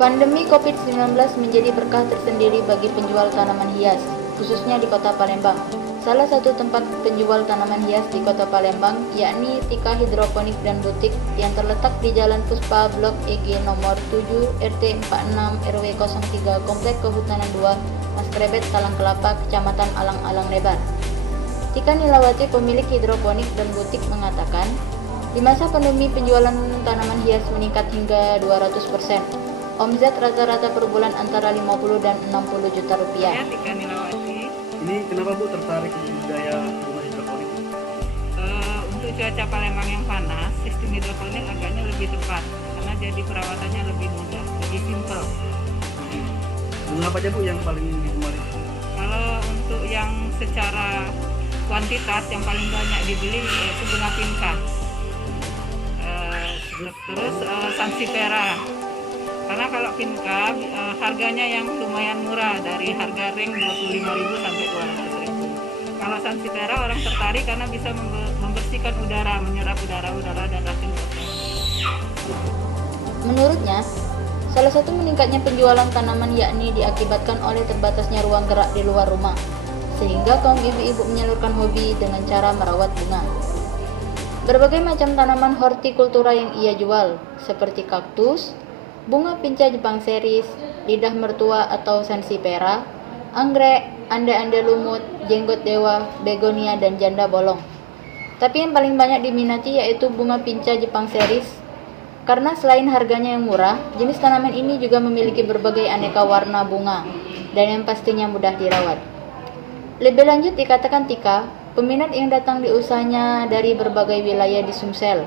Pandemi COVID-19 menjadi berkah tersendiri bagi penjual tanaman hias, khususnya di Kota Palembang. Salah satu tempat penjual tanaman hias di Kota Palembang yakni Tika Hidroponik dan Butik yang terletak di Jalan Puspa Blok EG nomor 7 RT 46 RW 03 Komplek Kehutanan 2 Mas Krebet Talang Kelapa Kecamatan Alang-Alang Lebar. Tika Nilawati pemilik hidroponik dan butik mengatakan, di masa pandemi penjualan tanaman hias meningkat hingga 200%. Omzet rata-rata per bulan antara 50 dan 60 juta rupiah. Ya, Tika Nilawati. Ini kenapa Bu tertarik budaya bunga hidroponik? Untuk cuaca Palembang yang panas, sistem hidroponik agaknya lebih tepat karena jadi perawatannya lebih mudah, lebih simpel. Bunga apa aja Bu yang paling digemari? Kalau untuk yang secara kuantitas yang paling banyak dibeli yaitu bunga pinka. Terus sansevieria. Karena kalau pinka harganya yang lumayan murah, dari harga ring 25.000 sampai 200.000. Kalau sansevieria orang tertarik karena bisa membersihkan udara, menyerap udara dan racun kotor. Menurutnya, salah satu meningkatnya penjualan tanaman yakni diakibatkan oleh terbatasnya ruang gerak di luar rumah, sehingga kaum ibu-ibu menyalurkan hobi dengan cara merawat bunga. Berbagai macam tanaman hortikultura yang ia jual, seperti kaktus, bunga pinca Jepang series, lidah mertua atau sansevieria, anggrek, ande-ande lumut, jenggot dewa, begonia, dan janda bolong. Tapi yang paling banyak diminati yaitu bunga pinca Jepang series, karena selain harganya yang murah, jenis tanaman ini juga memiliki berbagai aneka warna bunga, dan yang pastinya mudah dirawat. Lebih lanjut dikatakan Tika, peminat yang datang di usahanya dari berbagai wilayah di Sumsel,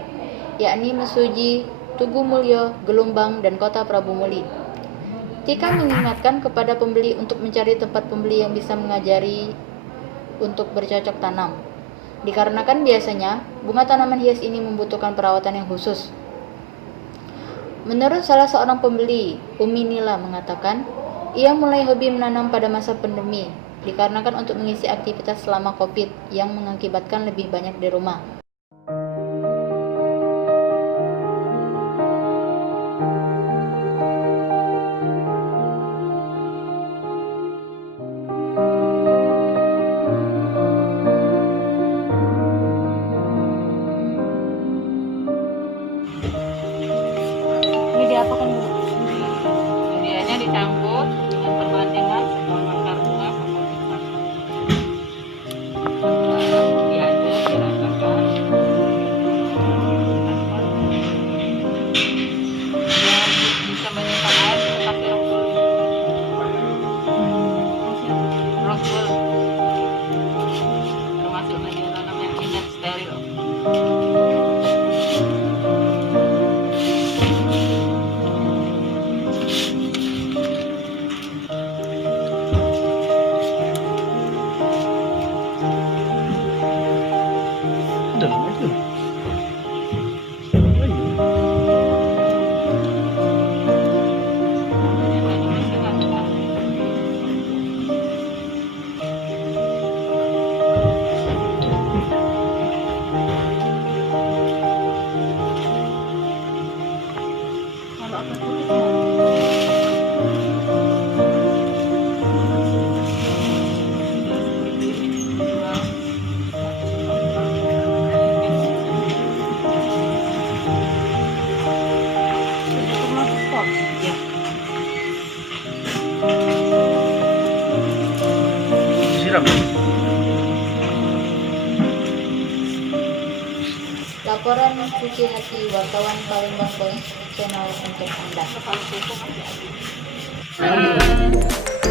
yakni Mesuji, Tugu Mulyo, Gelombang, dan Kota Prabu Muli. Tika mengingatkan kepada pembeli untuk mencari tempat pembeli yang bisa mengajari untuk bercocok tanam, dikarenakan biasanya bunga tanaman hias ini membutuhkan perawatan yang khusus. Menurut salah seorang pembeli, Umi Nila mengatakan, ia mulai hobi menanam pada masa pandemi, dikarenakan untuk mengisi aktivitas selama COVID yang mengakibatkan lebih banyak di rumah. Ini diapakan Bu? Medianya dicampur dengan perbandingan sebuah akar bunga komoditas. Diaduk, diratakan. Biar bisa menyimpan air, kita kasih rose wool. Termasuk media tanam yang indah steril. Dalam itu. Kalau akar putihnya, Ya. Disiram. laporan Suci Hati, wartawan Palembang Post Channel untuk Anda. Kalau pupuk